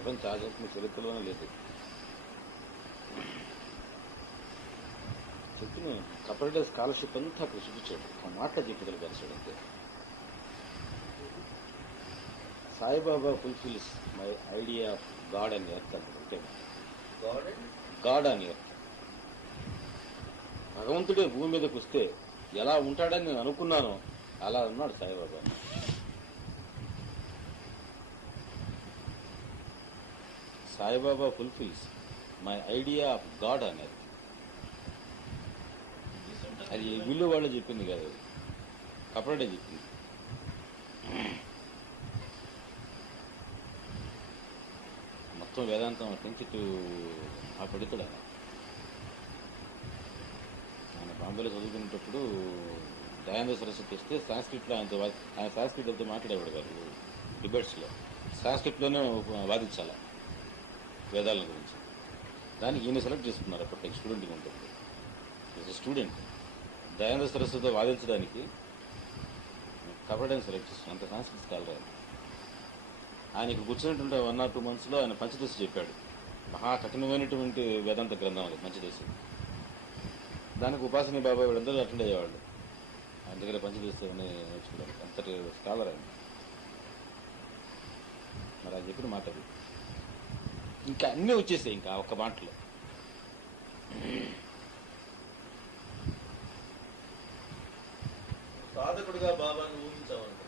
ప్రపంచ ఆధ్యాత్మిక చరిత్రలోనే లేదు చెప్పిన కపరేటివ్ స్కాలర్షిప్ అంతా అక్కడ చూపించాడు ఆ మాట చెప్పగలిగాను అంతే Saibaba fulfils my idea of God అని ఎర్త్ అంటే గాడ్ అని ఎర్త్ భగవంతుడే భూమి మీదకి వస్తే ఎలా ఉంటాడని నేను అనుకున్నానో అలా ఉన్నాడు Saibaba Saibaba fulfils my idea of God అనేది అది గుళ్ళు వాళ్ళు చెప్పింది కదా. కపరడే చెప్పింది. మొత్తం వేదాంతం నుంచి ఆ పడితుడు ఆయన. ఆయన బాంబేలో చదువుకునేటప్పుడు దయానంద సరస్వతి వస్తే సాంస్క్రిట్లో ఆయనతో ఆయన సాంస్క్రిట్ సాంస్క్రిట్తో మాట్లాడేవాడు కాదు డిబేట్స్లో. సాంస్క్రిట్లోనే వాదించాలా. వేదాల గురించి. దాన్ని ఈయన సెలెక్ట్ చేసుకున్నారు. అప్పటికి స్టూడెంట్గా ఉంటుంది. స్టూడెంట్ దయానంద సరస్వతితో వాదించడానికి కబడ్డీని సెలెక్ట్ చేస్తున్నాను అంత సాంస్కృతిక స్కాలర్ ఆయన. ఆయన ఇక్కడ కూర్చున్నటువంటి వన్ ఆర్ టూ మంత్స్లో ఆయన పంచదశ చెప్పాడు. మహా కఠినమైనటువంటి వేదాంత గ్రంథం అది పంచదశ. దానికి ఉపాసన బాబా వీళ్ళందరూ అటెండ్ అయ్యేవాళ్ళు. ఆయన దగ్గర పంచదశ నేర్చుకున్నారు అంతటి స్కాలర్ ఆయన. మరి ఆయన చెప్పిన మాట అది. ఇంకా అన్నీ వచ్చేసాయి ఇంకా ఒక్క మాటలో. సాధకుడిగా బాబాను ఊహించామనుకున్నాం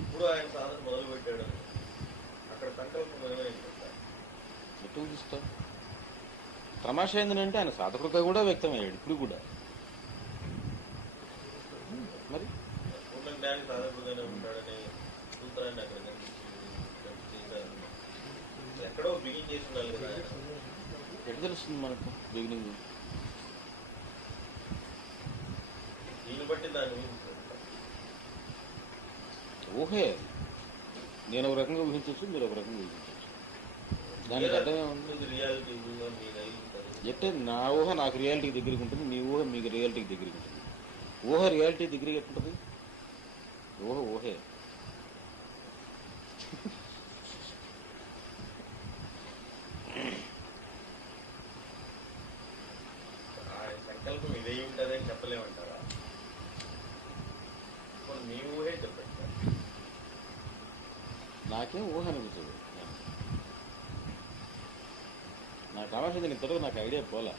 ఇప్పుడు ఆయన సాధన మొదలు పెట్టాడు అక్కడ సంకల్పం ఏమైంది ఎటు ఊహిస్తాం తమాషా ఏంటంటే ఆయన సాధకుడిగా కూడా వ్యక్తమయ్యాడు ఇప్పుడు కూడా. మరి? పూర్ణ జ్ఞాని సాధకుడుగానే ఉంటాడనే సూత్రాన్ని అక్కడ ఎక్కడో తెలుస్తుంది మనకు బిగినింగ్? దీన్ని బట్టి దాన్ని ఊహే. నేను ఒక రకంగా ఊహించవచ్చు మీరు ఒక రకంగా ఊహించవచ్చు. దానికి అర్థమే ఉంది రియాలిటీ ఎట్టే నా ఊహ నాకు రియాలిటీకి దగ్గరికి ఉంటుంది మీ ఊహ మీకు రియాలిటీకి దగ్గరికి ఉంటుంది. ఊహ రియాలిటీ దగ్గరికి ఎట్లుంటుంది ఊహ ఊహే ఆయన సంకల్పం ఇదే ఉంటుందని చెప్పలేమంటారా పోనీ మీ ఊహే చెప్పండి సార్. నాకేం ఊహ అనిపించదు. నాకు కావాల్సింది ఇంతవరకు నాకు ఐడియా పోలే.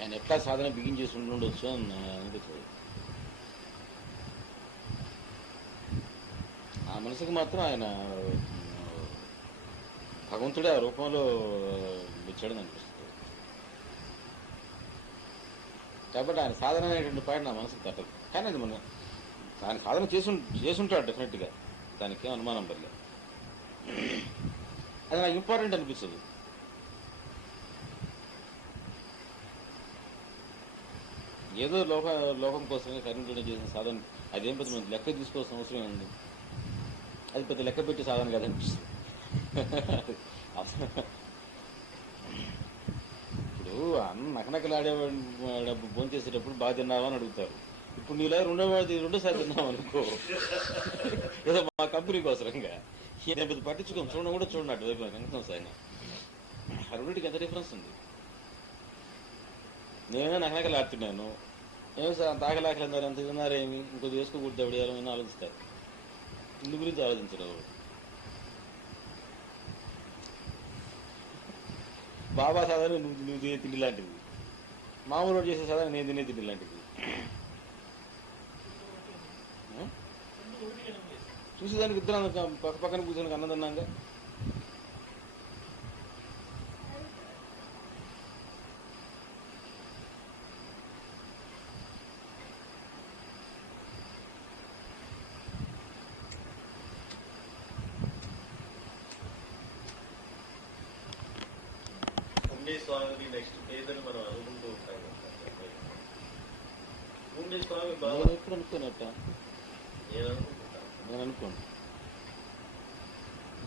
ఆయన ఎట్లా సాధన బిగించేసి ఉండొచ్చు అని అనిపిస్తుంది ఆ మనసుకు మాత్రం ఆయన భగవంతుడే ఆ రూపంలో వచ్చాడని అనిపిస్తుంది. కాబట్టి ఆయన సాధన అనేటువంటి పాయింట్ నా మనసుకు తట్టదు. కానీ అది మన ఆయన సాధన చేసి చేసుంటాడు డెఫినెట్గా దానికి ఏం అనుమానం పర్లేదు అది నాకు ఇంపార్టెంట్ అనిపిస్తుంది. ఏదో లోక లోకం కోసమే కరెంటు చేసిన సాధన. అదేం పెద్ద మంది లెక్క తీసుకోవాల్సిన అవసరం ఉంది అది పెద్ద లెక్క పెట్టి సాధన కదనిపిస్తుంది. ఇప్పుడు అన్న నకనకలాడే భోజనం చేసేటప్పుడు బాగా తిన్నావా అని అడుగుతారు. ఇప్పుడు నీలా రెండో వాడి రెండోసారి తిన్నావు అనుకో. ఏదో మా కంపెనీ కోసరంగా. నేను పెద్ద పట్టించుకోం చూడడం కూడా చూడండి అటువైపు వెంకటం సార్ రెండింటికి ఎంత డిఫరెన్స్ ఉంది? నేనే నకనకలాడుతున్నాను ఏమో సార్ అంత ఆకలాకలేదు ఎంత తిన్నారేమి ఇంకొద్ది వేసుకోకూడదు ఎవడు ఏమైనా ఆలోచిస్తారు. ఇందు గురించి ఆలోచించరు బాబా సాధారణ నువ్వు నువ్వు తినే తిండి లాంటిది. మామూలు వాడు చేసే సాధారణ నేను తినే తిండి లాంటిది ఆ? చూసేదానికి ఇద్దరు పక్క పక్కన కూర్చొని అన్నదన్నాగా స్వామికి నెక్స్ట్ పేజ్ అని మనం అనుకుంటూ ఉంటాం. ఉండే స్వామి నేను ఎప్పుడు అనుకోనట్ట? నేను అనుకుంటున్నాను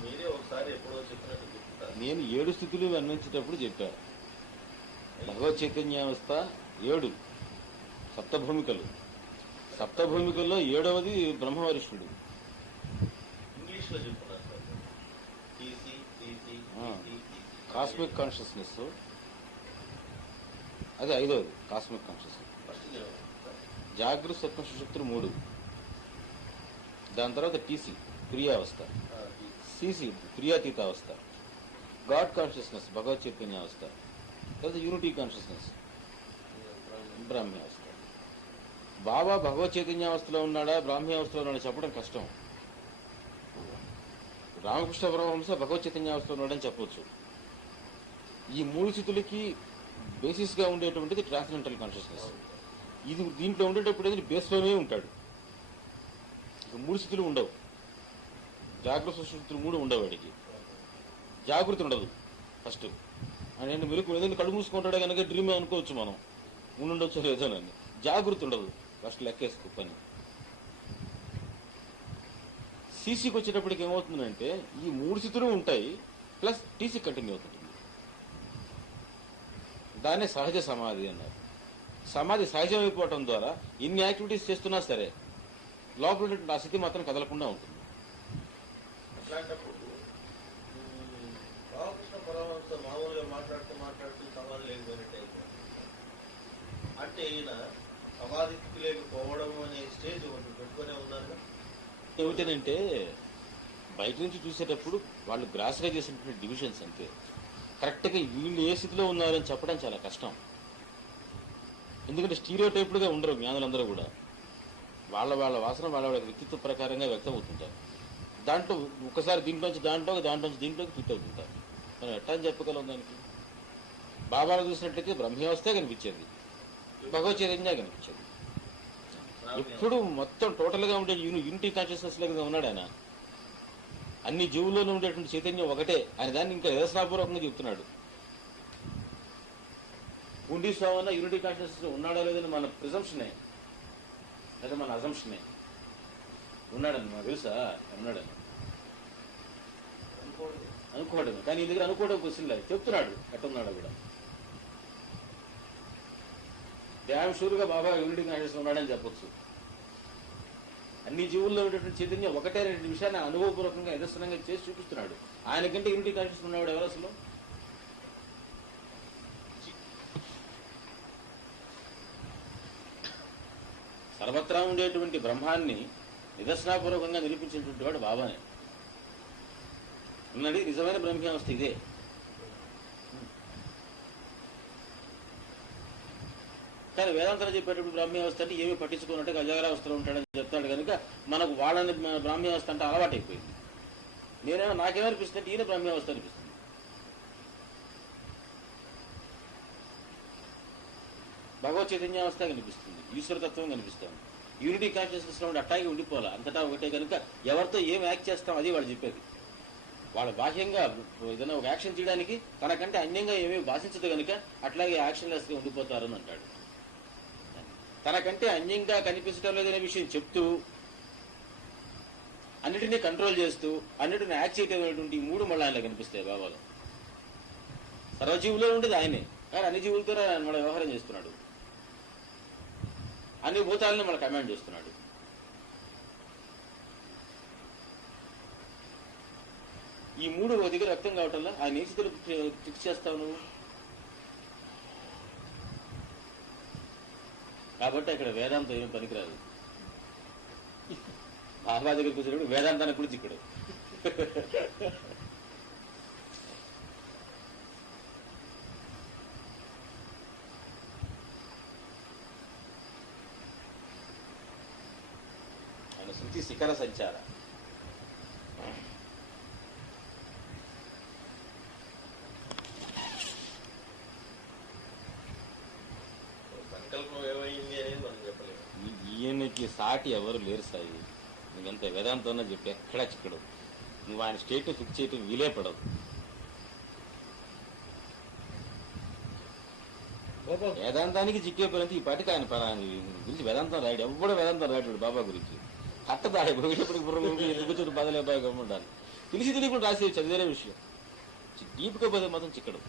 మీరే ఒకసారి ఎప్పుడో చెప్పినట్టు గుర్తుందా? నేను ఏడు స్థితులు వర్ణించేటప్పుడు చెప్పా భగవత్ చైతన్యావస్థ ఏడు సప్తభూమికలు. సప్తభూమికల్లో ఏడవది బ్రహ్మవరిష్ఠుడు. ఇంగ్లీష్లో చెప్పున్నారు సార్. టీసీ టీసీ ఆ. కాస్మిక్ కాన్షియస్నెస్ అది ఐదవది కాస్మిక్ కాన్షియస్నెస్ జాగృత స్వప్న సుషుప్తులు మూడు. దాని తర్వాత టీసీ క్రియావస్థ. సిసి క్రియాతీత అవస్థ. గాడ్ కాన్షియస్నెస్ భగవత్ చైతన్య అవస్థ. తర్వాత యూనిటీ కాన్షియస్నెస్ బ్రాహ్మీ అవస్థ. బాబా భగవత్ చైతన్య అవస్థలో ఉన్నాడా బ్రాహ్మీ అవస్థలో ఉన్నాడా చెప్పడం కష్టం. రామకృష్ణ పరమహంస భగవత్ చైతన్య అవస్థలో ఉన్నాడని చెప్పవచ్చు ఈ మూడు స్థితులకి బేసిస్గా ఉండేటువంటిది ట్రాన్స్జెంటల్ కాన్షియస్నెస్ ఇది దీంట్లో ఉండేటప్పుడు బేస్లోనే ఉంటాడు. మూడు స్థితులు ఉండవు. జాగ్రత్త సుశుద్ధులు మూడు ఉండవు వాడికి. జాగృతి ఉండదు ఫస్ట్. ఆయన మెలకు ఏదైనా కళ్ళు మూసుకుంటాడే కనుక డ్రీమ్ అనుకోవచ్చు మనం. ఉండుండొచ్చు లేదోనని జాగృతి ఉండదు. ఫస్ట్ లెక్కేసుకో పని. సీసీకి వచ్చేటప్పటికి ఏమవుతుందంటే ఈ మూడు స్థితులు ఉంటాయి ప్లస్ టీసీ కంటిన్యూ అవుతుంది దాన్నే సహజ సమాధి అన్నారు. సమాధి సహజమైపోవటం ద్వారా ఇన్ని యాక్టివిటీస్ చేస్తున్నా సరే లోపల ఉన్నటువంటి ఆ స్థితి మాత్రం కదలకుండా ఉంటుంది. అంటే ఈయన లేకపోవడం అనే స్టేజ్ ఒకటి పెట్టుకునే ఉన్నారు ఏమిటనంటే బయట నుంచి చూసేటప్పుడు వాళ్ళు గ్రాస్గా చేసినటువంటి డివిజన్స్ అంతే. కరెక్ట్గా వీళ్ళు ఏ స్థితిలో ఉన్నారని చెప్పడం చాలా కష్టం. ఎందుకంటే స్టీరియో టైప్లుగా ఉండరు జ్ఞానులందరూ కూడా. వాళ్ళ వాళ్ళ వాసన వాళ్ళ వాళ్ళ వ్యక్తిత్వ ప్రకారంగా వ్యక్తం అవుతుంటారు దాంట్లో ఒకసారి దీంట్లోంచి దాంట్లో దాంట్లోంచి దీంట్లోకి ఫిట్ అవుతుంటారు మనం ఎట్టా అని చెప్పగలం దానికి? బాబాలు చూసినట్లయితే బ్రహ్మవస్థే కనిపించేది. భగవత్ చైతన్య కనిపించేది. ఎప్పుడు మొత్తం టోటల్గా ఉండే యూని యూనిటీ కాన్షియస్నెస్ లాగా ఉన్నాడు ఆయన. అన్ని జీవుల్లోనూ ఉండేటువంటి చైతన్యం ఒకటే. ఆయన దాన్ని ఇంకా నిదర్శనాపూర్వకంగా చెప్తున్నాడు. ఉండి స్వామి యూనిటీ కాన్షియస్నెస్ ఉన్నాడా లేదని మన ప్రిజంప్షనే లేదా మన అజంప్షనే ఉన్నాడని మాకు తెలుసా? ఉన్నాడని. అనుకోండి అనుకోవడం కానీ ఈ దగ్గర అనుకోవడం క్వశ్చన్ లేదు. చెప్తున్నాడు. ఎట్టున్నాడు కూడా. డ్యామ్ షూర్గా బాబా యూనిటీ కాన్షియస్ ఉన్నాడని చెప్పొచ్చు. అన్ని జీవుల్లో ఉండేటువంటి చైతన్యం ఒకటే రెండు విషయాన్ని అనుభవపూర్వకంగా నిదర్శనంగా చేసి చూపిస్తున్నాడు. ఆయనకంటే యూనిటీ కాన్షియస్ ఉన్నవాడు ఎవరు అసలు? సర్వత్రా ఉండేటువంటి బ్రహ్మాన్ని నిదర్శనాపూర్వకంగా నిరూపించినటువంటి వాడు బాబానే. ఉన్నది నిజమైన బ్రహ్మావస్థ ఇదే. కానీ వేదాంతరం చెప్పేటప్పుడు బ్రాహ్మ్యావస్థ అంటే ఏమీ పట్టించుకున్నట్టు అజాగరావస్థలో ఉంటాడని చెప్తాడు కనుక మనకు వాళ్ళని మన బ్రాహ్మ్యావస్థ అంటే అలవాటైపోయింది. నేనేమో నాకేమనిపిస్తుంది ఈయన బ్రాహ్మ్యావస్థ అనిపిస్తుంది. భగవత్ చైతన్యావస్థ కనిపిస్తుంది ఈశ్వరతత్వం కనిపిస్తుంది. యూనిటీ కాన్షియస్నెస్ ఉండి అట్టాగే ఉండిపోవాలి. అంతటా ఒకటే కనుక ఎవరితో ఏం యాక్ట్ చేస్తాం అది వాళ్ళు చెప్పేది. వాళ్ళ బాహ్యంగా ఏదైనా ఒక యాక్షన్ చేయడానికి తనకంటే అన్యంగా ఏమీ భాషించదు కనుక అట్లాగే యాక్షన్ లెస్గా ఉండిపోతారని ఉండిపోతారు అని అంటాడు. తనకంటే అన్యంగా కనిపించడం లేదనే విషయం చెప్తూ అన్నిటినీ కంట్రోల్ చేస్తూ అన్నిటిని యాక్ట్ చేయటమైనటువంటి మూడు మళ్ళీ ఆయనలో కనిపిస్తాయి బాబాలో సర్వజీవులో ఉండేది ఆయనే. కానీ అన్ని జీవులతో మన వ్యవహారం చేస్తున్నాడు. అన్ని భూతాలను మన కమాండ్ చేస్తున్నాడు. ఈ మూడు ఒక దగ్గర వ్యక్తం కావటంలో ఆయన ఏ స్థితిలో ఫిక్స్ చేస్తావు నువ్వు? కాబట్టి అక్కడ వేదాంతం ఏమి పనికిరాదు. బాబా దగ్గరికి వచ్చినప్పుడు వేదాంతానికి గురించి ఇక్కడ ఆయన శృతి శిఖర సంచార. ఈయనకి సాటి ఎవరు లేరు సాయి. నువ్వెంత వేదాంతం చెప్పి ఎక్కడా చిక్కడు. నువ్వు ఆయన స్టేట్ ఫిక్స్ చేయటం వీలే పడవు వేదాంతానికి చిక్కే పని ఈ పాటికి ఆయన గురించి వేదాంతం రాయడు ఎవ్వడూ వేదాంతం రాయడు బాబా గురించి. కట్టదాడు పోయేటప్పటికి బుర్ర కూర్చొని బాధలే బాగా ఉండాలి తెలిసి తెలియకుండా రాసేయచ్చు అది వేరే విషయం. డీప్గా పోతే మాత్రం చిక్కడు.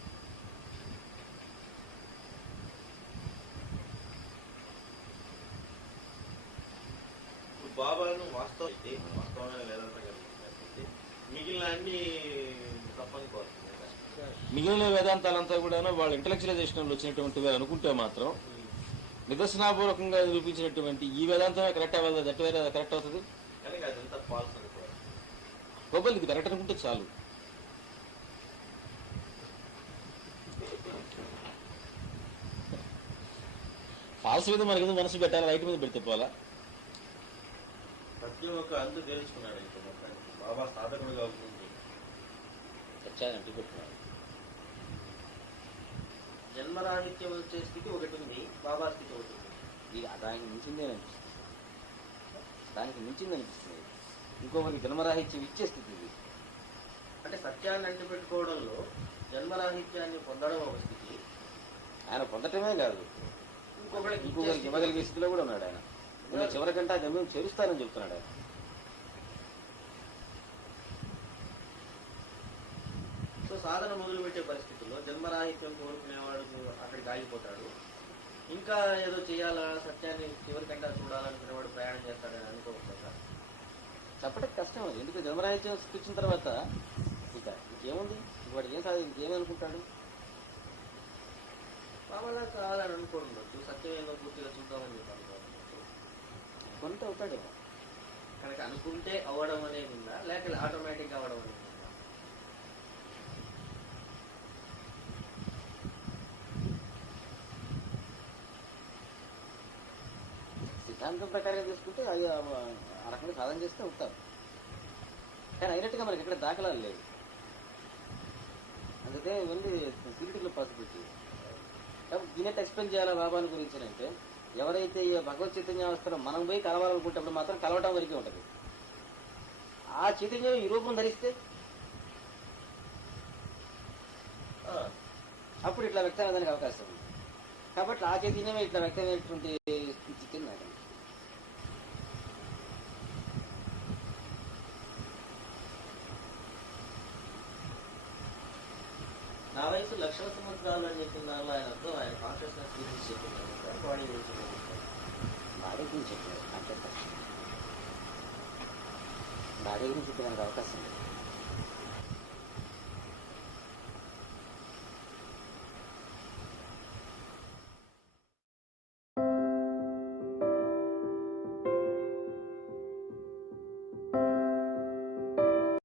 బాబాను వాస్తవం అయితే వాస్తవమైన వేదాంతం కలిగినట్లయితే మిగిలిన అన్ని మిగిలిన వేదాంతాలంతా కూడా వాళ్ళ ఇంటలెక్చువలైజేషన్ వచ్చినటువంటివి అనుకుంటే మాత్రం నిదర్శనాపూర్వకంగా నిరూపించినటువంటి ఈ వేదాంతమే కరెక్ట్ అవ్వాలి దట్ వేరే కరెక్ట్ అవుతుంది? గొప్పలు ఇది కరెక్ట్ అనుకుంటే చాలు. ఫాల్స్ మీద మనకి మనసు పెట్టాలి? రైట్ మీద పెడితే పోలా ప్రతి ఒక్క అందు తెలుసుకున్నాడు బాబా సాధకుడుగా ఉంటుంది సత్యాన్ని అంటూ పెట్టుకున్నాడు జన్మరాహిత్యం వచ్చే స్థితి ఒకటి ఉంది బాబా స్థితి ఒకటి ఉంది. ఇది దానికి మించిందే అనిపిస్తుంది. దానికి మించింది అనిపిస్తుంది. ఇంకొకరికి జన్మరాహిత్యం ఇచ్చే స్థితి ఇది. అంటే సత్యాన్ని అంటిపెట్టుకోవడంలో జన్మరాహిత్యాన్ని పొందడం ఒక స్థితి. ఆయన పొందటమే కాదు. ఇంకొకరికి ఇంకొకరికి ఇవ్వగలిగే స్థితిలో కూడా ఉన్నాడు ఆయన. నేను చివరికంటే ఆ గమ్యం చేరుస్తానని చెప్తున్నాడు ఆయన. సో సాధన మొదలు పెట్టే జన్మరాహిత్యం కోరుకునేవాడు అక్కడికి ఆగిపోతాడు. ఇంకా ఏదో చేయాలా? సత్యాన్ని చివరికంటా చూడాలనుకునేవాడు ప్రయాణం చేస్తాడని అనుకోవచ్చు కదా. చెప్పడం కష్టం. ఎందుకు? జన్మరాహిత్యం వచ్చిన తర్వాత ఇంకా ఇంకేముంది? వాడు ఏం సాధి ఇంకేమీ అనుకుంటాడు? బాబాలా కావాలని అనుకోండొచ్చు సత్యం ఏదో పూర్తిగా చూద్దామని చెప్పి అనుకోవచ్చు కొంత అవుతాడేమో. కనుక అనుకుంటే అవ్వడం అనేది ఉందా? లేక ఆటోమేటిక్ అవ్వడం అనేది శాంతం సిద్ధాంతం ప్రకారం తీసుకుంటే అది ఆ రకంగా సాధన చేస్తే ఉంటారు. కానీ అయినట్టుగా మనకి ఎక్కడ దాఖలాలు లేవు. అందుకే ఓన్లీ థియరిటికల్ పాసిబిలిటీ కాబట్టి దీనైతే ఎక్స్ప్లెయిన్ చేయాలా బాబాని గురించి అంటే ఎవరైతే ఈ భగవత్ చైతన్యావస్థలో మనం పోయి కలవాలనుకుంటప్పుడు మాత్రం కలవటం వరకే ఉంటుంది. ఆ చైతన్యం ఈ రూపం ధరిస్తే? అప్పుడు ఇట్లా వ్యక్తమయ్యేదానికి అవకాశం ఉంది. కాబట్టి ఆ చైతన్యమే ఇట్లా వ్యక్తమైనటువంటి స్థితి నాకు అనిపిస్తుంది. లక్షల సంవత్సరాలు అని చెప్పిన దానిలో ఆయన అర్థం ఆయన కాన్షియస్నెస్ గురించి చెప్పినారు బాడీ గురించి బాడీ గురించి చెప్పలేదు కాన్షియస్నెస్ బాడీ గురించి చెప్పడానికి అవకాశం లేదు